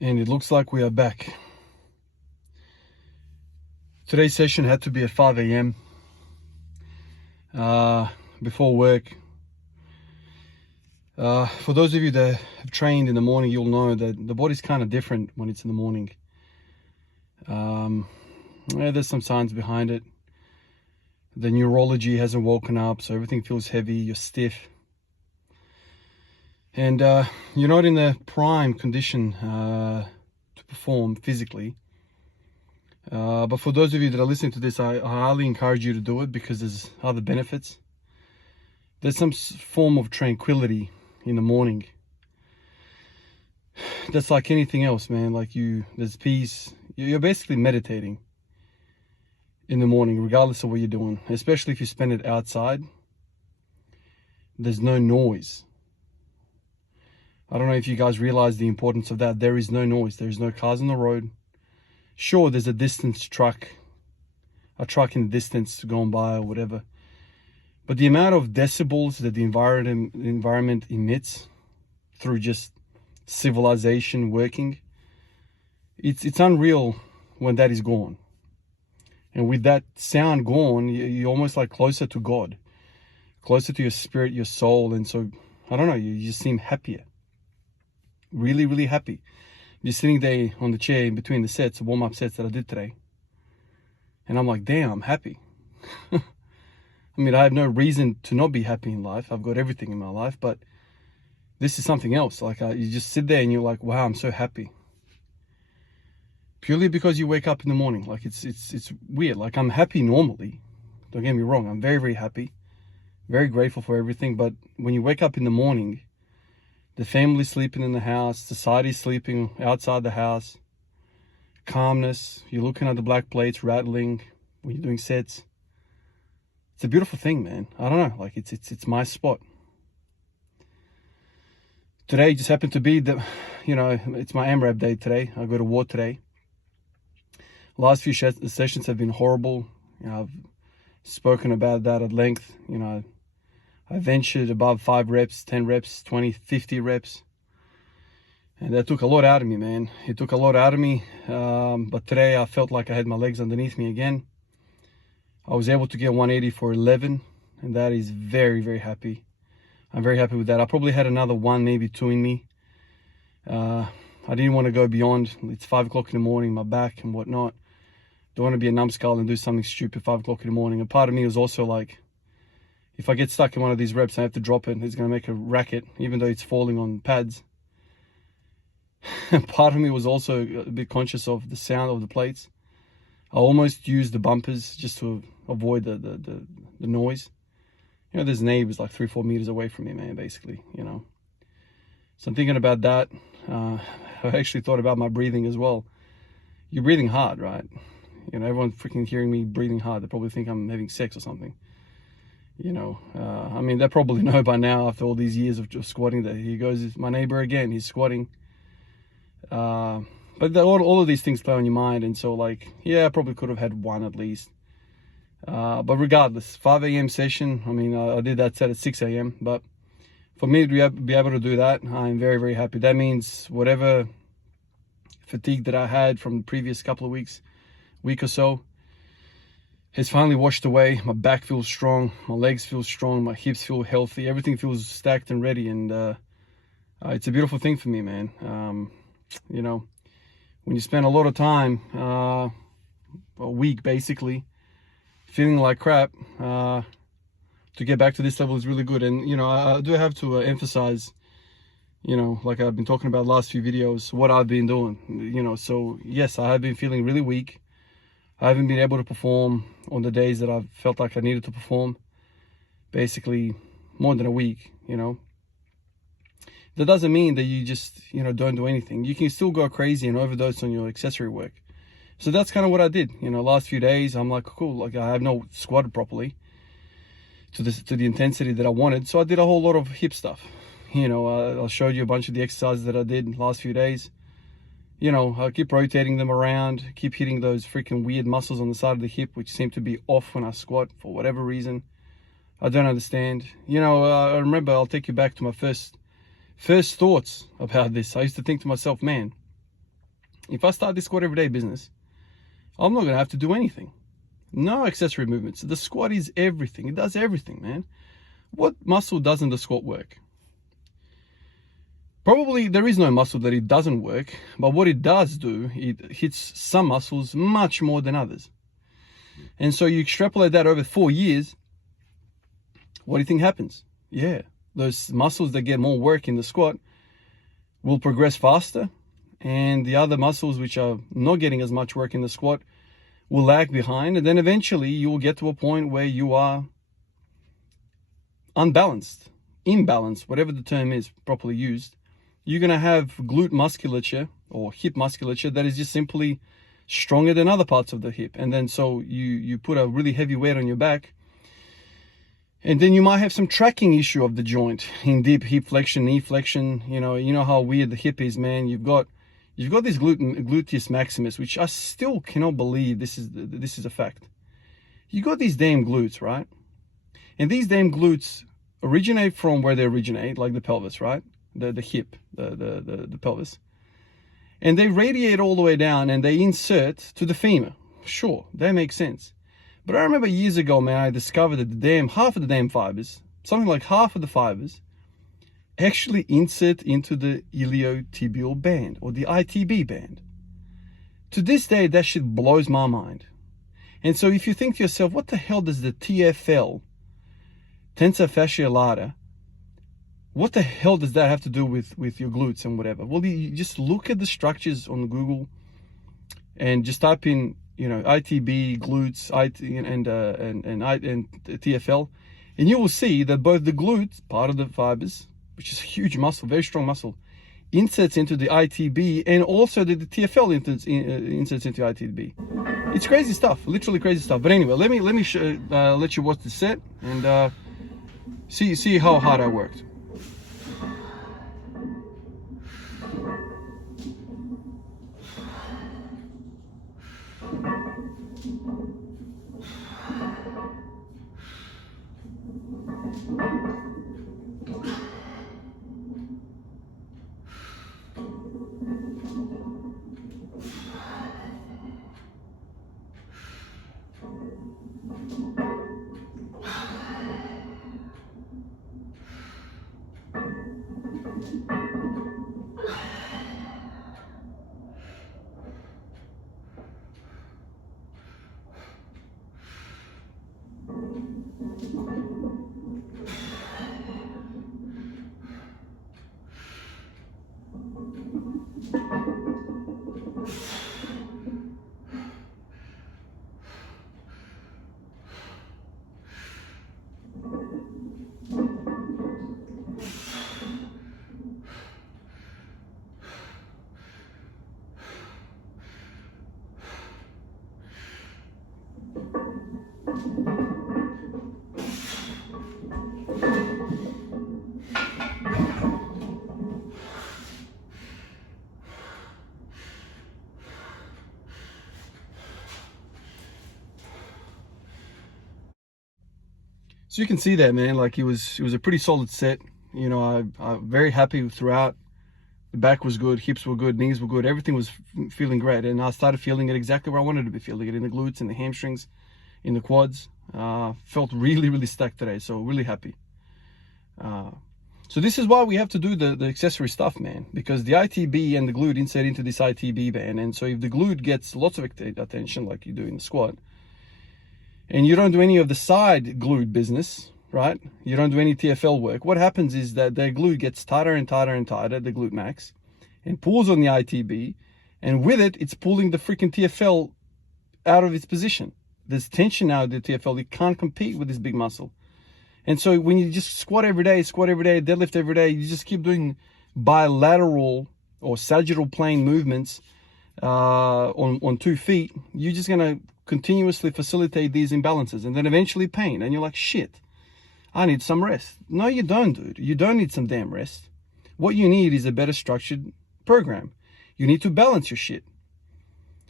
And it looks like we are back. Today's session had to be at 5 a.m. Before work. For those of you that have trained in the morning, you'll know that the body's kind of different when it's in the morning. Yeah, there's some science behind it. The neurology hasn't woken up, so everything feels heavy, you're stiff. And you're not in the prime condition to perform physically. But for those of you that are listening to this, I highly encourage you to do it because there's other benefits. There's some form of tranquility in the morning. That's like anything else, man. Like there's peace. You're basically meditating in the morning, regardless of what you're doing, especially if you spend it outside. There's no noise. I don't know if you guys realize the importance of that. There is no noise. There's no cars on the road. Sure, there's a truck in the distance going by or whatever. But the amount of decibels that the environment emits through just civilization working, it's unreal when that is gone. And with that sound gone, you're almost like closer to God, closer to your spirit, your soul. And so, I don't know, you just seem happier. Really, really happy. Just sitting there on the chair in between the sets, the warm-up sets that I did today. And I'm like, damn, I'm happy. I mean, I have no reason to not be happy in life. I've got everything in my life, but this is something else. Like you just sit there and you're like, wow, I'm so happy. Purely because you wake up in the morning. Like it's weird. Like I'm happy normally. Don't get me wrong. I'm very, very happy. Very grateful for everything. But when you wake up in the morning, the family's sleeping in the house, society's sleeping outside the house, calmness, you're looking at the black plates rattling when you're doing sets. It's a beautiful thing, man. I don't know, like it's my spot. Today just happened to be it's my AMRAP day today. I go to war today. Last few sessions have been horrible. I've spoken about that at length. I ventured above 5 reps, 10 reps, 20, 50 reps. And that took a lot out of me, man. It took a lot out of me. But today I felt like I had my legs underneath me again. I was able to get 180 for 11. And that is very, very happy. I'm very happy with that. I probably had another 1, maybe 2 in me. I didn't want to go beyond. It's 5 o'clock in the morning, my back and whatnot. Don't want to be a numbskull and do something stupid 5 o'clock in the morning. And part of me was also like, if I get stuck in one of these reps, I have to drop it. It's going to make a racket, even though it's falling on pads. And part of me was also a bit conscious of the sound of the plates. I almost used the bumpers just to avoid the noise. There's neighbors like 3-4 meters away from me, man, basically, So I'm thinking about that. I actually thought about my breathing as well. You're breathing hard, right? Everyone's freaking hearing me breathing hard. They probably think I'm having sex or something. I mean, they probably know by now after all these years of squatting that he goes, my neighbor again, he's squatting. But all of these things play on your mind. And so like, yeah, I probably could have had 1 at least. But regardless, 5 a.m. session, I mean, I did that set at 6 a.m. But for me to be able to do that, I'm very, very happy. That means whatever fatigue that I had from the previous couple of week or so, has finally washed away. My back feels strong, my legs feel strong, my hips feel healthy, everything feels stacked and ready. And it's a beautiful thing for me, man. When you spend a lot of time, a week basically, feeling like crap, to get back to this level is really good. And I do have to emphasize, like I've been talking about last few videos, what I've been doing. So yes, I have been feeling really weak. I haven't been able to perform on the days that I've felt like I needed to perform. Basically, more than a week, That doesn't mean that you just, don't do anything. You can still go crazy and overdose on your accessory work. So that's kind of what I did. Last few days, I'm like, cool, like I have not squatted properly to the intensity that I wanted. So I did a whole lot of hip stuff. I showed you a bunch of the exercises that I did last few days. I keep rotating them around, keep hitting those freaking weird muscles on the side of the hip, which seem to be off when I squat for whatever reason. I don't understand. I remember, I'll take you back to my first thoughts about this. I used to think to myself, man, If I start this squat everyday business, I'm not going to have to do anything. No accessory movements. The squat is everything. It does everything, man. What muscle doesn't the squat work? Probably there is no muscle that it doesn't work, but what it does do, it hits some muscles much more than others. And so you extrapolate that over 4 years, what do you think happens? Yeah, those muscles that get more work in the squat will progress faster, and the other muscles which are not getting as much work in the squat will lag behind, and then eventually you will get to a point where you are unbalanced, imbalanced, whatever the term is properly used. You're going to have glute musculature or hip musculature that is just simply stronger than other parts of the hip. And then so you put a really heavy weight on your back, and then you might have some tracking issue of the joint in deep hip flexion, knee flexion. You know how weird the hip is, man. You've got this gluteus maximus, which I still cannot believe this is a fact. You got these damn glutes, right? And these damn glutes originate from where they originate, like the pelvis, right? The hip, the pelvis. And they radiate all the way down and they insert to the femur. Sure, that makes sense. But I remember years ago, man, I discovered that half of the damn fibers, something like half of the fibers, actually insert into the iliotibial band, or the ITB band. To this day, that shit blows my mind. And so if you think to yourself, what the hell does the TFL, tensor fasciae lata, what the hell does that have to do with your glutes and whatever? Well, you just look at the structures on Google and just type in, ITB, glutes, and TFL, and you will see that both the glutes, part of the fibers, which is a huge muscle, very strong muscle, inserts into the ITB, and also the TFL inserts into ITB. It's crazy stuff, literally crazy stuff. But anyway, let me let you watch the set and see how hard I worked. So you can see that, man, like it was a pretty solid set. I'm very happy throughout. The back was good, hips were good, knees were good, everything was feeling great. And I started feeling it exactly where I wanted to be feeling it, in the glutes, in the hamstrings, in the quads. Felt really, really stacked today, so really happy. So this is why we have to do the accessory stuff, man, because the ITB and the glute insert into this ITB band. And so if the glute gets lots of attention, like you do in the squat, and you don't do any of the side glute business, right? You don't do any TFL work. What happens is that the glute gets tighter and tighter and tighter, the glute max, and pulls on the ITB. And with it, it's pulling the freaking TFL out of its position. There's tension now in the TFL. It can't compete with this big muscle. And so when you just squat every day, deadlift every day, you just keep doing bilateral or sagittal plane movements on 2 feet, you're just going to continuously facilitate these imbalances and then eventually pain. And you're like, shit, I need some rest. No, you don't, dude. You don't need some damn rest. What you need is a better structured program. You need to balance your shit.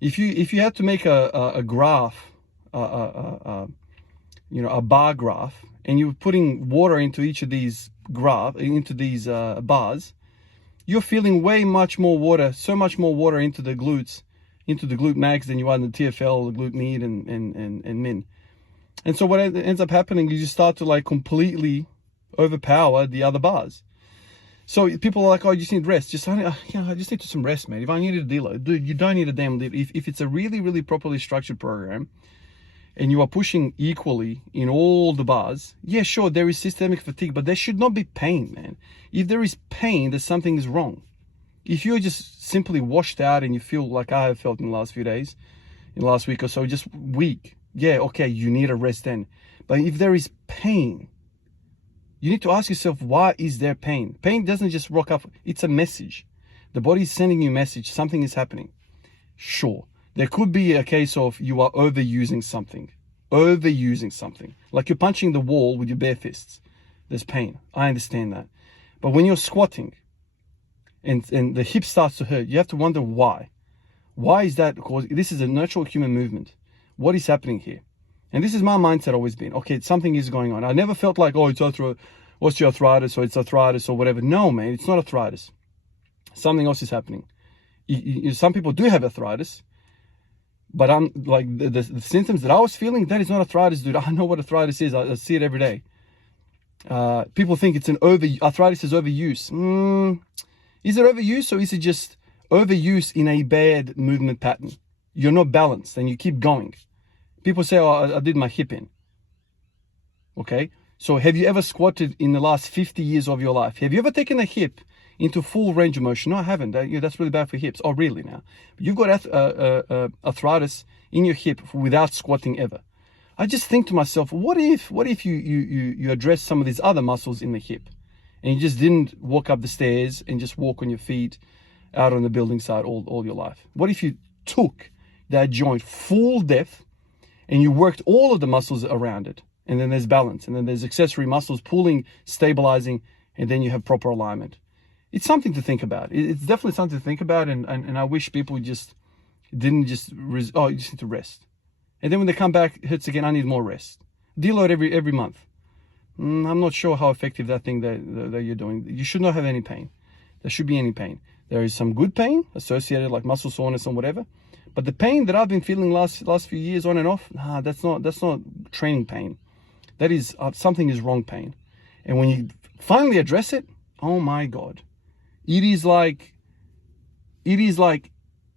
If you had to make a graph, a bar graph, and you're putting water into each of these bars, you're feeling way much more water, so much more water into the glutes, into the glute max than you are in the TFL, the glute med, and min. And so what ends up happening is you start to like completely overpower the other bars. So people are like, oh, you just need rest. I just need some rest, man. If I needed a deload, dude, you don't need a damn deload. If it's a really, really properly structured program and you are pushing equally in all the bars, yeah, sure, there is systemic fatigue, but there should not be pain, man. If there is pain, then something is wrong. If you're just simply washed out and you feel like I have felt in the last few days, in the last week or so, just weak, yeah, okay, you need a rest then. But if there is pain, you need to ask yourself, why is there pain? Pain doesn't just rock up. It's a message. The body is sending you a message. Something is happening. Sure. There could be a case of you are overusing something. Like you're punching the wall with your bare fists. There's pain. I understand that. But when you're squatting and the hip starts to hurt, you have to wonder why. Why is that? Because this is a natural human movement. What is happening here? And this is my mindset always been. Okay, something is going on. I never felt like, oh, it's osteoarthritis or it's arthritis or whatever. No, man, it's not arthritis. Something else is happening. Some people do have arthritis, but I'm like the symptoms that I was feeling, that is not arthritis, dude. I know what arthritis is. I see it every day. People think it's arthritis is overuse. Is it overuse, or is it just overuse in a bad movement pattern? You're not balanced and you keep going. People say, oh, I did my hip in. Okay, so have you ever squatted in the last 50 years of your life? Have you ever taken a hip into full range of motion? No, I haven't. That's really bad for hips. Oh, really now? You've got arthritis in your hip without squatting ever. I just think to myself, what if you address some of these other muscles in the hip and you just didn't walk up the stairs and just walk on your feet out on the building side all your life? What if you took that joint full depth and you worked all of the muscles around it, and then there's balance, and then there's accessory muscles pulling, stabilizing, and then you have proper alignment? It's something to think about. It's definitely something to think about, and I wish people just didn't you just need to rest. And then when they come back, it hurts again, I need more rest. Deload every month. I'm not sure how effective that thing that you're doing. You should not have any pain. There should be any pain. There is some good pain associated, like muscle soreness and whatever. But the pain that I've been feeling last few years on and off, that's not training pain. That is something is wrong pain. And when you finally address it, oh my God, it is like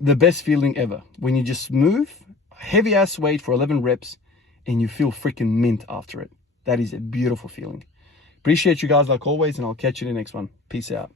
the best feeling ever. When you just move heavy ass weight for 11 reps and you feel freaking mint after it. That is a beautiful feeling. Appreciate you guys like always, and I'll catch you in the next one. Peace out.